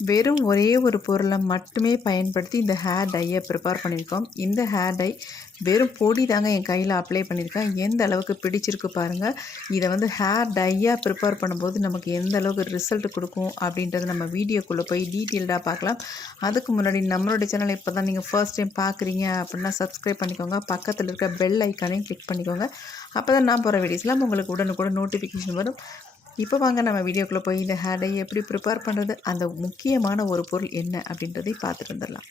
வெறும் ஒரே ஒரு பொருளை மட்டுமே பயன்படுத்தி இந்த ஹேர் டையை ப்ரிப்பேர் பண்ணியிருக்கோம். இந்த ஹேர் டை வெறும் பொடி தாங்க என் கையில் அப்ளை பண்ணியிருக்கேன். எந்த அளவுக்கு பிடிச்சிருக்கு பாருங்கள். இதை வந்து ஹேர் டையாக ப்ரிப்பேர் பண்ணும்போது நமக்கு எந்த அளவுக்கு ரிசல்ட் கொடுக்கும் அப்படின்றது நம்ம வீடியோக்குள்ளே போய் டீட்டெயில்டாக பார்க்கலாம். அதுக்கு முன்னாடி நம்மளோட சேனலை இப்போ தான் நீங்கள் ஃபர்ஸ்ட் டைம் பார்க்குறீங்க அப்படின்னா சப்ஸ்கிரைப் பண்ணிக்கோங்க. பக்கத்தில் இருக்க பெல் ஐக்கானையும் கிளிக் பண்ணிக்கோங்க. அப்போ தான் நான் போகிற வீடியோஸ்லாம் உங்களுக்கு உடனுக்குடன் நோட்டிஃபிகேஷன் வரும். இப்போ வாங்க நம்ம வீடியோக்குள்ளே போய் இந்த ஹேர் டை எப்படி ப்ரிப்பேர் பண்ணுறது, அந்த முக்கியமான ஒரு பொருள் என்ன அப்படின்றதை பார்த்துட்டு வந்துடலாம்.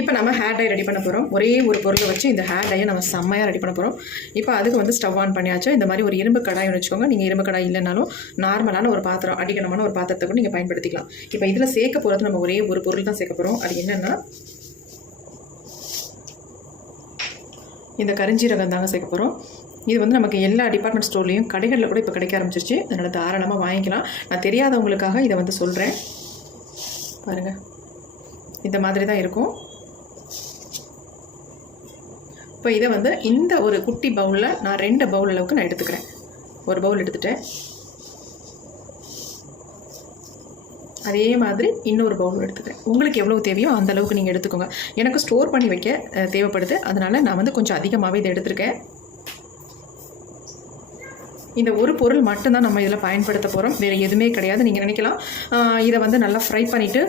இப்போ நம்ம ஹேர் டை ரெடி பண்ண போகிறோம். ஒரே ஒரு பொருளை வச்சு இந்த ஹேர் டையை நம்ம செம்மையாக ரெடி பண்ண போகிறோம். இப்போ அதுக்கு வந்து ஸ்டவ் ஆன் பண்ணியாச்சு. இந்த மாதிரி ஒரு இரும்பு கடாய் வச்சுக்கோங்க. நீங்கள் இரும்பு கடாய் இல்லைனாலும் நார்மலான ஒரு பாத்திரம், அடிக்கணமான ஒரு பாத்திரத்தை கூட நீங்கள் பயன்படுத்திக்கலாம். இப்போ இதில் சேர்க்க போகிறது நம்ம ஒரே ஒரு பொருள் தான் சேர்க்க போகிறோம். அது என்னென்னா இந்த கரிஞ்சீரகம் தாங்க சேர்க்க போகிறோம். இது வந்து நமக்கு எல்லா டிபார்ட்மெண்ட் ஸ்டோர்லேயும் கடைகளில் கூட இப்போ கிடைக்க ஆரம்பிச்சிருச்சு. அதனால் தாராளமாக வாங்கிக்கலாம். நான் தெரியாதவங்களுக்காக இதை வந்து சொல்கிறேன். பாருங்கள், இந்த மாதிரி தான் இருக்கும். இப்போ இதை வந்து இந்த ஒரு குட்டி பவுலில் நான் 2 பவுல் அளவுக்கு நான் எடுத்துக்கிறேன். ஒரு பவுல் எடுத்துட்டேன். அதே மாதிரி இன்னொரு பவுல் எடுத்துக்கிறேன். உங்களுக்கு எவ்வளோ தேவையோ அந்த அளவுக்கு நீங்கள் எடுத்துக்கோங்க. எனக்கு ஸ்டோர் பண்ணி வைக்க தேவைப்படுது. அதனால் நான் வந்து கொஞ்சம் அதிகமாகவே இதை எடுத்துருக்கேன். இந்த ஒரு பொருள் மட்டும்தான் நம்ம இதில் பயன்படுத்த போகிறோம். வேறு எதுவுமே கிடையாது. நீங்கள் நினைக்கலாம் இதை வந்து நல்லா ஃப்ரை பண்ணிவிட்டு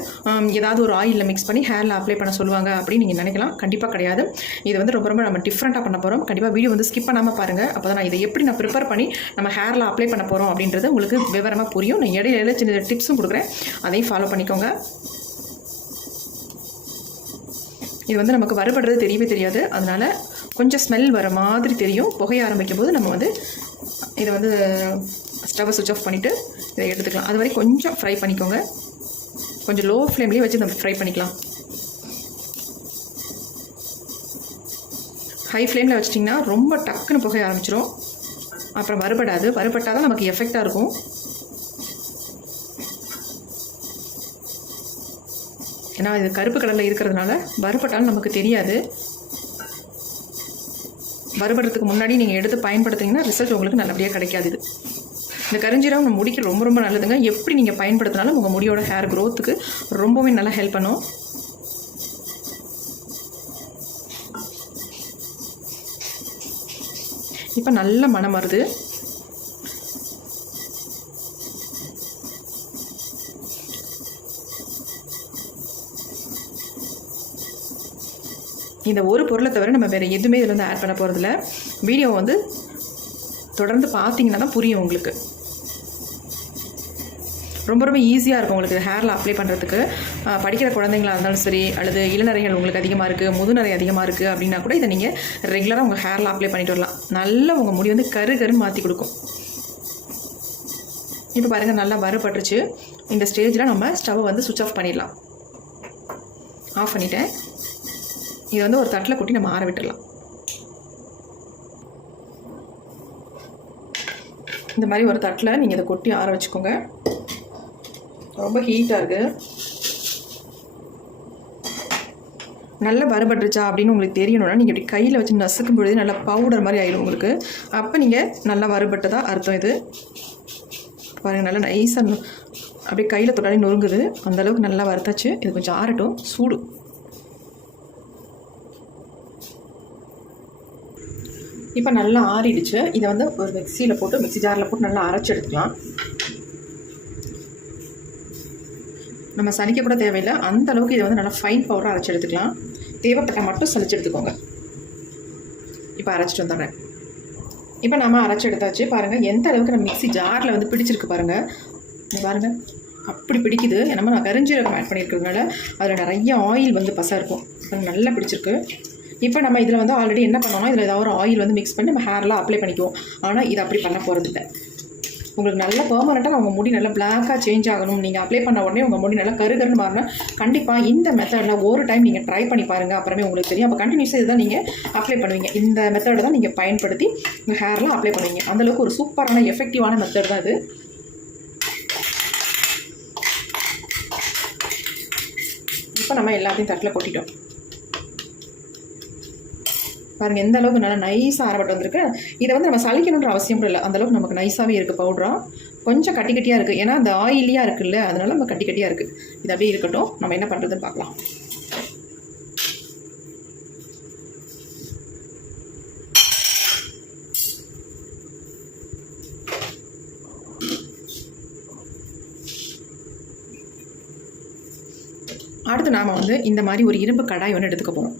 ஏதாவது ஒரு ஆயிலில் மிக்ஸ் பண்ணி ஹேரில் அப்ளை பண்ண சொல்லுவாங்க அப்படின்னு நீங்கள் நினைக்கலாம். கண்டிப்பாக கிடையாது. இது வந்து ரொம்ப நம்ம டிஃப்ரெண்ட்டாக பண்ண போகிறோம். கண்டிப்பாக வீடியோ வந்து ஸ்கிப் பண்ணாமல் பாருங்கள். அப்போ தான் நான் இதை எப்படி நான் ப்ரிப்பேர் பண்ணி நம்ம ஹேரில் அப்ளை பண்ண போகிறோம் அப்படின்றது உங்களுக்கு விவரமாக புரியும். நான் இடையில சின்ன டிப்ஸும் கொடுக்குறேன். அதையும் ஃபாலோ பண்ணிக்கோங்க. இது வந்து நமக்கு வறுபடுறது தெரியவே தெரியாது. அதனால் கொஞ்சம் ஸ்மெல் வர மாதிரி தெரியும். புகைய ஆரம்பிக்கும் போது நம்ம வந்து இதை வந்து ஸ்டவ்வை சுவிட்ச் ஆஃப் பண்ணிவிட்டு இதை எடுத்துக்கலாம். அது வரைக்கும் கொஞ்சம் ஃப்ரை பண்ணிக்கோங்க. கொஞ்சம் லோ ஃப்ளேம்லேயே வச்சு நம்ம ஃப்ரை பண்ணிக்கலாம். ஹை ஃப்ளேமில் வச்சிட்டிங்கன்னா ரொம்ப டக்குன்னு புகைய ஆரம்பிச்சிடும். அப்புறம் வறுபடாது. வறுபட்டால் தான் நமக்கு எஃபெக்டாக இருக்கும். ஏன்னா இது கருப்பு கலரில் இருக்கிறதுனால வறுபட்டாலும் நமக்கு தெரியாது. வறுபடுறதுக்கு முன்னாடி நீங்கள் எடுத்து பயன்படுத்திங்கன்னா ரிசல்ட் உங்களுக்கு நல்லபடியாக கிடைக்காது. இந்த கரிஞ்சீரகம் நம்ம முடிக்கு ரொம்ப நல்லதுங்க. எப்படி நீங்கள் பயன்படுத்தினாலும் உங்கள் முடியோட ஹேர் க்ரோத்துக்கு ரொம்பவே நல்லா ஹெல்ப் பண்ணும். இப்போ நல்ல மணம் வருது. இந்த ஒரு பொருளை தவிர நம்ம வேறு எதுவுமே இதில் வந்து ஆட் பண்ண போகிறதில்ல. வீடியோ வந்து தொடர்ந்து பார்த்தீங்கன்னா தான் புரியும் உங்களுக்கு. ரொம்ப ஈஸியாக இருக்கும் உங்களுக்கு ஹேரில் அப்ளை பண்ணுறதுக்கு. படிக்கிற குழந்தைங்களாக இருந்தாலும் சரி, அல்லது இளநரைகள் உங்களுக்கு அதிகமாக இருக்குது, முதுநரை அதிகமாக இருக்குது அப்படின்னா கூட இதை நீங்கள் ரெகுலராக உங்கள் ஹேரில் அப்ளை பண்ணிட்டு வரலாம். நல்லா உங்கள் முடி வந்து கருன்னு மாற்றி கொடுக்கும். இப்போ பாருங்கள், நல்லா வறுபட்டுருச்சு. இந்த ஸ்டேஜில் நம்ம ஸ்டவ்வை வந்து சுவிட்ச் ஆஃப் பண்ணிடலாம். ஆஃப் பண்ணிட்டேன். இதை வந்து ஒரு தட்டில் கொட்டி நம்ம ஆற விட்டுடலாம். இந்த மாதிரி ஒரு தட்டில் நீங்கள் இதை கொட்டி ஆற வச்சுக்கோங்க. ரொம்ப ஹீட்டாக இருக்குது. நல்லா வறுபட்டுருச்சா அப்படின்னு உங்களுக்கு தெரியணும்னா நீங்கள் இப்படி கையில் வச்சு நசுக்கும் பொழுது நல்லா பவுடர் மாதிரி ஆகிடும் உங்களுக்கு. அப்போ நீங்கள் நல்லா வறுபட்டதா அர்த்தம். இது பாருங்கள், நல்லா நைஸாக அப்படியே கையில் தொட்டாலே நொறுங்குது. அந்தளவுக்கு நல்லா வறுத்தாச்சு. இது கொஞ்சம் ஆறட்டும். சூடு. இப்போ நல்லா ஆறிடுச்சு. இதை வந்து ஒரு மிக்ஸியில் போட்டு, மிக்ஸி ஜாரில் போட்டு நல்லா அரைச்சி எடுத்துக்கலாம். நம்ம சலிக்க கூட தேவையில்லை. அந்த அளவுக்கு இதை வந்து நல்லா ஃபைன் பவுடராக அரைச்சி எடுத்துக்கலாம். தேவைப்பட்டால் மட்டும் சலிச்சு எடுத்துக்கோங்க. இப்போ அரைச்சிட்டு வந்துடுறேன். இப்போ நம்ம அரைச்சி எடுத்தாச்சு. பாருங்கள் எந்த அளவுக்கு நம்ம மிக்ஸி ஜாரில் வந்து பிடிச்சிருக்கு பாருங்கள். பாருங்கள், அப்படி பிடிக்குது. நம்ம நான் கரிஞ்சீரகம் ஆட் பண்ணியிருக்கிறதுனால அதில் நிறைய ஆயில் வந்து பசை இருக்கும். நல்லா பிடிச்சிருக்கு. இப்போ நம்ம இதில் வந்து ஆல்ரெடி என்ன பண்ணோம்னா, இதில் ஏதாவது ஒரு ஆயில் வந்து மிக்ஸ் பண்ணி நம்ம ஹேரில் அப்ளை பண்ணிக்குவோம். ஆனால் இது அப்படி பண்ண போகிறது இல்லை. உங்களுக்கு நல்லா பெர்மனெண்ட்டாக உங்கள் முடி நல்லா பிளாக்காக சேஞ்ச் ஆகணும், நீங்கள் அப்ளை பண்ண உடனே உங்கள் முடி நல்லா கருகருன்னு மாறினா கண்டிப்பாக இந்த மெத்தடில் ஒரு டைம் நீங்கள் ட்ரை பண்ணி பாருங்கள். அப்புறமே உங்களுக்கு தெரியும். அப்போ கண்டினியூஸாக இதுதான் நீங்கள் அப்ளை பண்ணுவீங்க. இந்த மெத்தடை தான் நீங்கள் பயன்படுத்தி உங்கள் ஹேர்லாம் அப்ளை பண்ணுவீங்க. அந்தளவுக்கு ஒரு சூப்பரான எஃபெக்டிவான மெத்தட் தான் இது. இப்போ நம்ம எல்லாத்தையும் தட்டில் கொட்டிட்டோம். பாருங்கள் எந்த அளவுக்கு நல்லா நைஸாக அரைப்பட்டு வந்திருக்கு. இதை வந்து நம்ம சலிக்கணுன்ற அவசியம் கூட இல்லை. அந்தளவுக்கு நமக்கு நைஸாகவே இருக்குது பவுடராக. கொஞ்சம் கட்டி கட்டியாக இருக்குது, ஏன்னா அந்த ஆயிலியாக இருக்குல்ல, அதனால நம்ம கட்டி கட்டியாக இருக்குது. இது அப்படியே இருக்கட்டும், நம்ம என்ன பண்ணுறதுன்னு பார்க்கலாம். அடுத்து நாம் வந்து இந்த மாதிரி ஒரு இரும்பு கடாய் ஒன்று எடுத்துக்க போகிறோம்.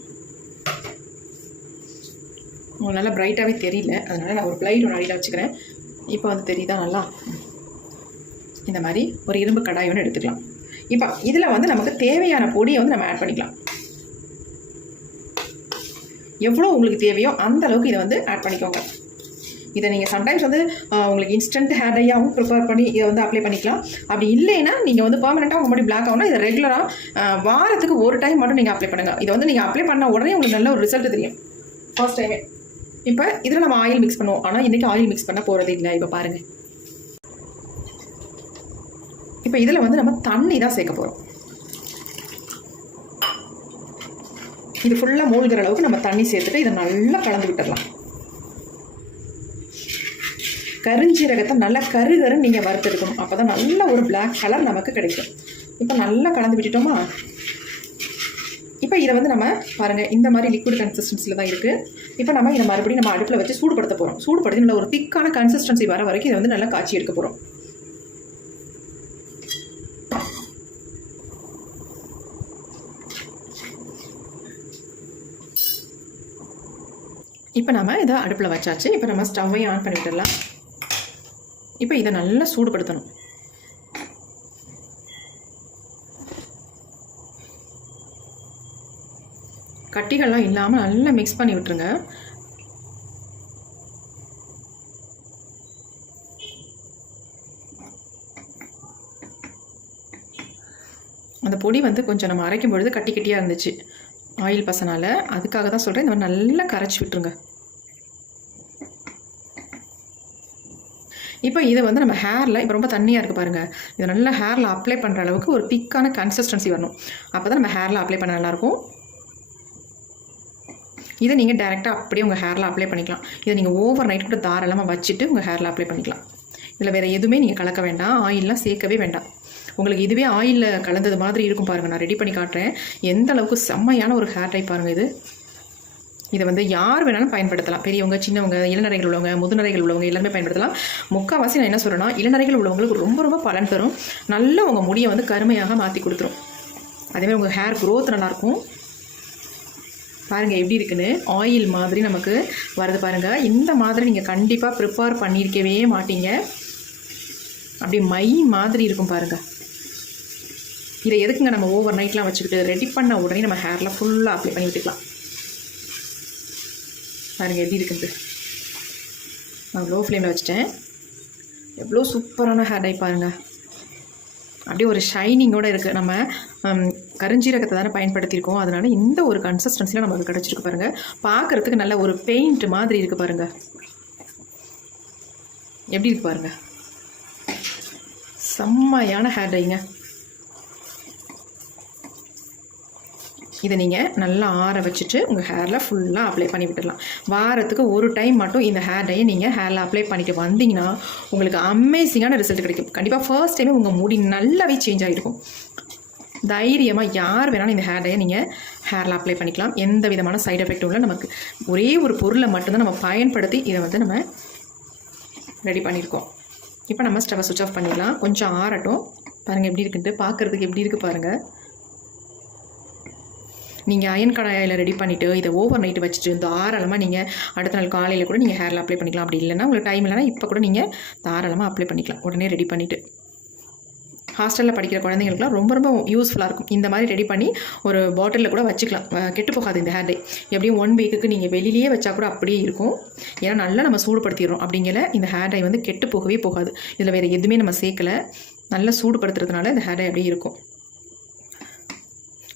நல்லா பிரைட்டாகவே தெரியல, அதனால் நான் ஒரு பிளைட் ஒன்று அடியில் வச்சுக்கிறேன். இப்போ வந்து தெரியுதா நல்லா? இந்த மாதிரி ஒரு இரும்பு கடாய் ஒன்று எடுத்துக்கலாம். இப்போ இதில் வந்து நமக்கு தேவையான பொடியை வந்து நம்ம ஆட் பண்ணிக்கலாம். எவ்வளோ உங்களுக்கு தேவையோ அந்த அளவுக்கு இதை வந்து ஆட் பண்ணிக்கோங்க. இதை நீங்கள் சம்டைம்ஸ் வந்து உங்களுக்கு இன்ஸ்டன்ட் ஹேர் டையாகவும் ப்ரிப்பேர் பண்ணி இதை வந்து அப்ளை பண்ணிக்கலாம். அப்படி இல்லைன்னா நீங்கள் வந்து பர்மனெண்ட்டாக உங்கள் முடி பிளாக் ஆகணும், இதை ரெகுலராக வாரத்துக்கு ஒரு டைம் மட்டும் நீங்கள் அப்ளை பண்ணுங்கள். இதை வந்து நீங்கள் அப்ளை பண்ண உடனே உங்களுக்கு நல்ல ஒரு ரிசல்ட் தெரியும் ஃபர்ஸ்ட் டைமே. இப்போ இதில் நம்ம ஆயில் மிக்ஸ் பண்ணுவோம், ஆனால் இன்றைக்கி ஆயில் மிக்ஸ் பண்ண போகிறது இல்லை. இப்போ பாருங்கள், இப்போ இதில் வந்து நம்ம தண்ணி தான் சேர்க்க போகிறோம். இது ஃபுல்லாக மூழ்கிற அளவுக்கு நம்ம தண்ணி சேர்த்துட்டு இதை நல்லா கலந்து விட்டுடலாம். கருஞ்சீரகத்தை நல்லா கருகருன்னு நீங்கள் வறுத்தெடுக்கணும், அப்போ தான் நல்ல ஒரு பிளாக் கலர் நமக்கு கிடைக்கும். இப்போ நல்லா கலந்து விட்டுட்டோமா? இப்போ இதை வந்து நம்ம பாருங்கள், இந்த மாதிரி லிக்விட் கன்சிஸ்டன்சியில் தான் இருக்குது. இப்போ நம்ம இதை மறுபடியும் நம்ம அடுப்பில் வச்சு சூடுபடுத்த போகிறோம். சூடுபடுத்தி நல்ல ஒரு திக்கான கன்சிஸ்டன்சி வர வரைக்கும் இதை வந்து நல்லா காய்ச்சி எடுக்க போகிறோம். இப்போ நம்ம இதை அடுப்பில் வச்சாச்சு. இப்போ நம்ம ஸ்டவ்வையும் ஆன் பண்ணிவிடலாம். இப்போ இதை நல்லா சூடுபடுத்தணும். கட்டிகள்லாம் இல்லாமல் நல்லா மிக்ஸ் பண்ணி விட்டுருங்க. அந்த பொடி வந்து கொஞ்சம் நம்ம அரைக்கும் பொழுது கட்டி கட்டியாக இருந்துச்சு ஆயில் பசனால், அதுக்காக தான் சொல்கிறேன். இந்த மாதிரி நல்லா கரைச்சி விட்டுருங்க. இப்போ இதை வந்து நம்ம ஹேரில், இப்போ ரொம்ப தண்ணியாக இருக்குது பாருங்கள், இதை நல்லா ஹேரில் அப்ளை பண்ணுற அளவுக்கு ஒரு திக்கான கன்சிஸ்டன்சி வரணும். அப்போ தான் நம்ம ஹேரில் அப்ளை பண்ண நல்லாயிருக்கும். இதை நீங்கள் டேரெக்டாக அப்படியே உங்கள் ஹேரில் அப்ளை பண்ணிக்கலாம். இதை நீங்கள் ஓவர் நைட் கூட தாராளமாக வச்சுட்டு உங்கள் ஹேரில் அப்ளை பண்ணிக்கலாம். இதில் வேறு எதுவுமே நீங்கள் கலக்க வேண்டாம், ஆயிலெலாம் சேர்க்கவே வேண்டாம். உங்களுக்கு இதுவே ஆயிலில் கலந்தது மாதிரி இருக்கும் பாருங்கள். நான் ரெடி பண்ணி காட்டுறேன் எந்த அளவுக்கு செம்மையான ஒரு ஹேர் டைப் பாருங்கள். இதை வந்து யார் வேணாலும் பயன்படுத்தலாம், பெரியவங்க, சின்னவங்க, இளநரைகள் உள்ளவங்க, முதுநரைகள் உள்ளவங்க எல்லாருமே பயன்படுத்தலாம். முக்கால்வாசி நான் என்ன சொல்கிறேன்னா, இளநரைகள் உள்ளவங்களுக்கு ரொம்ப ரொம்ப பலன் தரும். நல்லா உங்கள் முடியை வந்து கருமையாக மாற்றி கொடுத்துரும். அதேமாதிரி உங்கள் ஹேர் க்ரோத் நல்லாயிருக்கும். பாருங்கள் எப்படி இருக்குன்னு, ஆயில் மாதிரி நமக்கு வருது பாருங்கள். இந்த மாதிரி நீங்கள் கண்டிப்பாக ப்ரிப்பேர் பண்ணியிருக்கவே மாட்டீங்க. அப்படி மை மாதிரி இருக்கும் பாருங்கள். இதை எதுக்குங்க நம்ம ஓவர் நைட்லாம் வச்சுக்கிட்டு ரெடி பண்ண உடனே நம்ம ஹேரில் ஃபுல்லாக அப்ளை பண்ணி விட்டுக்கலாம். பாருங்கள் எப்படி இருக்குது. நான் லோ ஃப்ளேமில் வச்சுட்டேன். எவ்வளோ சூப்பரான ஹேர் டை பாருங்கள். அப்படியே ஒரு ஷைனிங்கோடு இருக்குது. நம்ம கருஞ்சீரகத்தை தானே பயன்படுத்தியிருக்கோம், அதனால் இந்த ஒரு கன்சிஸ்டன்சியில் நமக்கு கிடச்சிருக்கு பாருங்கள். பார்க்குறதுக்கு நல்ல ஒரு பெயிண்ட் மாதிரி இருக்குது பாருங்கள். எப்படி இருக்குது பாருங்கள், செம்மையான ஹேர் டைங்க. இதை நீங்கள் நல்லா ஆற வச்சுட்டு உங்கள் ஹேரில் ஃபுல்லாக அப்ளை பண்ணி விட்டுடலாம். வாரத்துக்கு ஒரு டைம் மட்டும் இந்த ஹேர் டையை நீங்கள் ஹேரில் அப்ளை பண்ணிட்டு வந்தீங்கன்னா உங்களுக்கு அமேசிங்கான ரிசல்ட் கிடைக்கும். கண்டிப்பாக ஃபர்ஸ்ட் டைமே உங்கள் முடி நல்லாவே சேஞ்ச் ஆகிருக்கும். தைரியமாக யார் வேணாலும் இந்த ஹேர் டையை நீங்கள் ஹேரில் அப்ளை பண்ணிக்கலாம். எந்த விதமான சைடு எஃபெக்டும் இல்லை. நமக்கு ஒரே ஒரு பொருளை மட்டும்தான் நம்ம பயன்படுத்தி இதை வந்து நம்ம ரெடி பண்ணியிருக்கோம். இப்போ நம்ம ஸ்டவ்வை சுவிட்ச் ஆஃப் பண்ணிடலாம். கொஞ்சம் ஆறட்டும். பாருங்கள் எப்படி இருக்குன்ட்டு, பார்க்குறதுக்கு எப்படி இருக்குது பாருங்கள். நீங்கள் அயன் கடாயில் ரெடி பண்ணிவிட்டு இதை ஓவர் நைட்டு வச்சுட்டு தாராளமாக நீங்கள் அடுத்த நாள் காலையில் கூட நீங்கள் ஹேரில் அப்ளை பண்ணிக்கலாம். அப்படி இல்லைன்னா உங்களுக்கு டைம் இல்லைனா இப்போ கூட நீங்கள் தாராளமாக அப்ளை பண்ணிக்கலாம் உடனே ரெடி பண்ணிவிட்டு. ஹாஸ்டலில் படிக்கிற குழந்தைங்களுக்குலாம் ரொம்ப ரொம்ப யூஸ்ஃபுல்லாக இருக்கும். இந்த மாதிரி ரெடி பண்ணி ஒரு பாட்டிலில் கூட வச்சுக்கலாம், கெட்டு போகாது இந்த ஹேர் டை. எப்படியும் 1 வீக்குக்கு நீங்கள் வெளியிலேயே வச்சா கூட அப்படியே இருக்கும். ஏன்னா நல்லா நம்ம சூடுபடுத்திடுறோம். அப்படிங்கிற இந்த ஹேர் டை வந்து கெட்டு போகவே போகாது. இதில் வேறு எதுவுமே நம்ம சேர்க்கலை, நல்லா சூடுபடுத்துறதுனால இந்த ஹேர் டை அப்படியே இருக்கும்.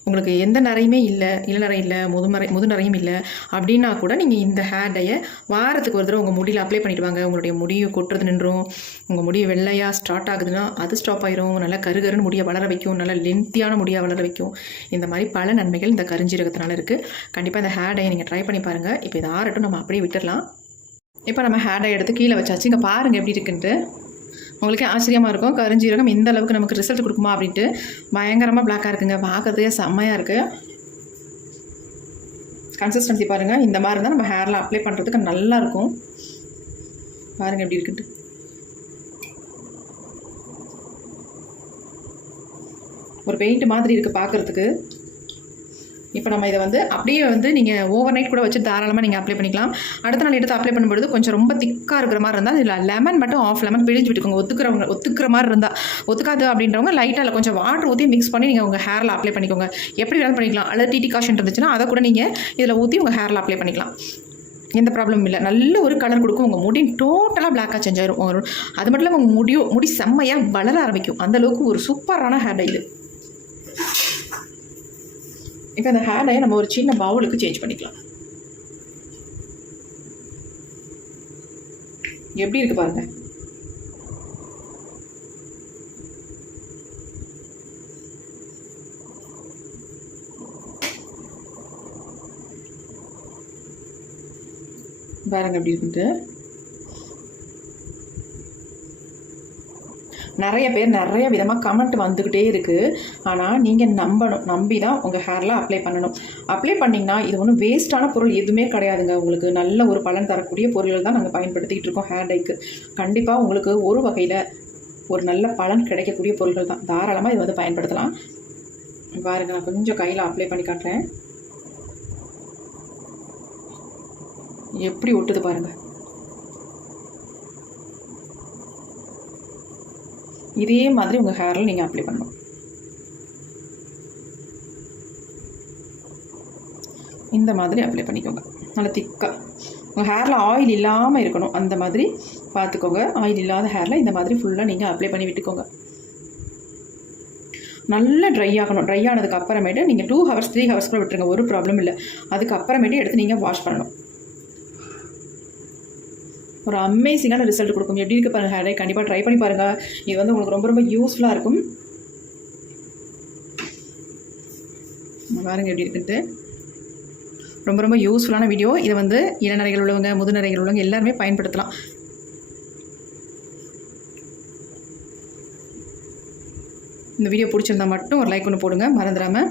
உங்களுக்கு எந்த நரையுமே இல்லை, இளநரை இல்லை, முதுநரையும் இல்லை அப்படின்னா கூட நீங்கள் இந்த ஹேர் டையை வாரத்துக்கு ஒரு தடவை உங்கள் முடியில் அப்ளை பண்ணிட்டு வாங்க. உங்களுடைய முடியை கொட்டுறது நின்றும். உங்கள் முடி வெள்ளையாக ஸ்டார்ட் ஆகுதுன்னா அது ஸ்டாப் ஆயிரும். நல்லா கருகருன்னு முடியை வளர வைக்கும், நல்லா லென்த்தியான முடியாக வளர வைக்கும். இந்த மாதிரி பல நன்மைகள் இந்த கருஞ்சீரகத்தினால இருக்குது. கண்டிப்பாக இந்த ஹேர் டையை நீங்கள் ட்ரை பண்ணி பாருங்கள். இப்போ இது ஆறட்டும், நம்ம அப்படியே விட்டுடலாம். இப்போ நம்ம ஹேர் டை எடுத்து கீழே வச்சாச்சு. இங்கே பாருங்கள் எப்படி இருக்குன்ட்டு. உங்களுக்கே ஆச்சரியமாக இருக்கும், கருஞ்சீரகம் இந்த அளவுக்கு நமக்கு ரிசல்ட் கொடுக்குமா அப்படின்ட்டு. பயங்கரமாக பிளாக்காக இருக்குங்க, பார்க்கறதுக்கே செம்மையாக இருக்குது. கன்சிஸ்டன்சி பாருங்கள், இந்த மாதிரி இருந்தால் நம்ம ஹேரில் அப்ளை பண்ணுறதுக்கு நல்லாயிருக்கும். பாருங்கள் எப்படி இருக்குன்ட்டு. ஒரு பெயிண்ட் மாதிரி இருக்குது பார்க்குறதுக்கு. இப்போ நம்ம இதை வந்து அப்படியே வந்து நீங்கள் ஓவர் நைட் கூட வச்சு தாராளமாக நீங்கள் அப்ளை பண்ணிக்கலாம். அடுத்த நாள் எடுத்து அப்ளை பண்ணும்போது கொஞ்சம் ரொம்ப திக்காக இருக்கிற மாதிரி இருந்தால் இதில் லெமன் மட்டும் ஆஃப் லெமன் பிழிஞ்சு விட்டுக்கோங்க. ஒத்துக்கிற மாதிரி இருந்தால், ஒத்துக்காது அப்படின்றவங்க லைட்டாக கொஞ்சம் வாட்டர் ஊற்றி மிக்ஸ் பண்ணி நீங்கள் உங்கள் ஹேரில் அப்ளை பண்ணிக்கோங்க. எப்படி வேணாலும் பண்ணிக்கலாம். அல்லது டிடி காஷன் இருந்துச்சுன்னா அதை கூட நீங்கள் இதில் ஊற்றி உங்கள் ஹேரில் அப்ளை பண்ணிக்கலாம். எந்த ப்ராப்ளமும் இல்லை. நல்ல ஒரு கலர் கொடுக்கும். உங்கள் முடி டோட்டலாக பிளாக்காக சேஞ்ச் ஆயிரும். அது மட்டும் இல்லாமல் உங்கள் முடி செம்மையாக வளர ஆரம்பிக்கும். அந்தளவுக்கு ஒரு சூப்பரான ஹேர் டை இது. இப்போ அந்த ஹேர் டையை நம்ம ஒரு சின்ன பவுலுக்கு சேஞ்ச் பண்ணிக்கலாம். எப்படி இருக்கு பாருங்க. பாருங்க எப்படி இருக்குன்ட்டு. நிறைய பேர் நிறைய விதமாக கமெண்ட் வந்துக்கிட்டே இருக்குது. ஆனால் நீங்கள் நம்பி தான் உங்கள் ஹேரில் அப்ளை பண்ணணும். அப்ளை பண்ணிங்கன்னா இது ஒன்றும் வேஸ்ட்டான பொருள் எதுவுமே கிடையாதுங்க. உங்களுக்கு நல்ல ஒரு பலன் தரக்கூடிய பொருள்கள் தான் நாங்கள் பயன்படுத்திக்கிட்டு இருக்கோம் ஹேர் டைக்கு. கண்டிப்பாக உங்களுக்கு ஒரு வகையில் ஒரு நல்ல பலன் கிடைக்கக்கூடிய பொருள்கள் தான். தாராளமாக இது வந்து பயன்படுத்தலாம். பாருங்கள், நான் கொஞ்சம் கையில் அப்ளை பண்ணி காட்டுறேன். எப்படி ஒட்டுது பாருங்கள். இதே மாதிரி உங்கள் ஹேரில் நீங்கள் அப்ளை பண்ணணும். இந்த மாதிரி அப்ளை பண்ணிக்கோங்க. நல்லா திக்காக உங்கள் ஹேரில் ஆயில் இல்லாமல் இருக்கணும். அந்த மாதிரி பார்த்துக்கோங்க. ஆயில் இல்லாத ஹேரில் இந்த மாதிரி ஃபுல்லாக நீங்கள் அப்ளை பண்ணி விட்டுக்கோங்க. நல்லா ட்ரை ஆகணும். ட்ரை ஆனதுக்கு அப்புறமேட்டு நீங்கள் 2 hours 3 hours கூட விட்டுருங்க, ஒரு ப்ராப்ளம் இல்லை. அதுக்கப்புறமேட்டு எடுத்து நீங்கள் வாஷ் பண்ணணும். ஒரு அமேசிங்கான ரிசல்ட் கொடுக்கும். எப்படி இருக்குது பாருங்கள் ஹேர் டை. கண்டிப்பாக ட்ரை பண்ணி பாருங்கள். இது வந்து உங்களுக்கு ரொம்ப ரொம்ப யூஸ்ஃபுல்லாக இருக்கும். பாருங்கள் எப்படி இருக்குன்ட்டு. ரொம்ப ரொம்ப யூஸ்ஃபுல்லான வீடியோ. இதை வந்து இளநரைகள் உள்ளவங்க, முதுநரைகள் உள்ளவங்க எல்லாருமே பயன்படுத்தலாம். இந்த வீடியோ பிடிச்சிருந்தா மட்டும் ஒரு லைக் ஒன்று போடுங்க மறந்துடாமல்.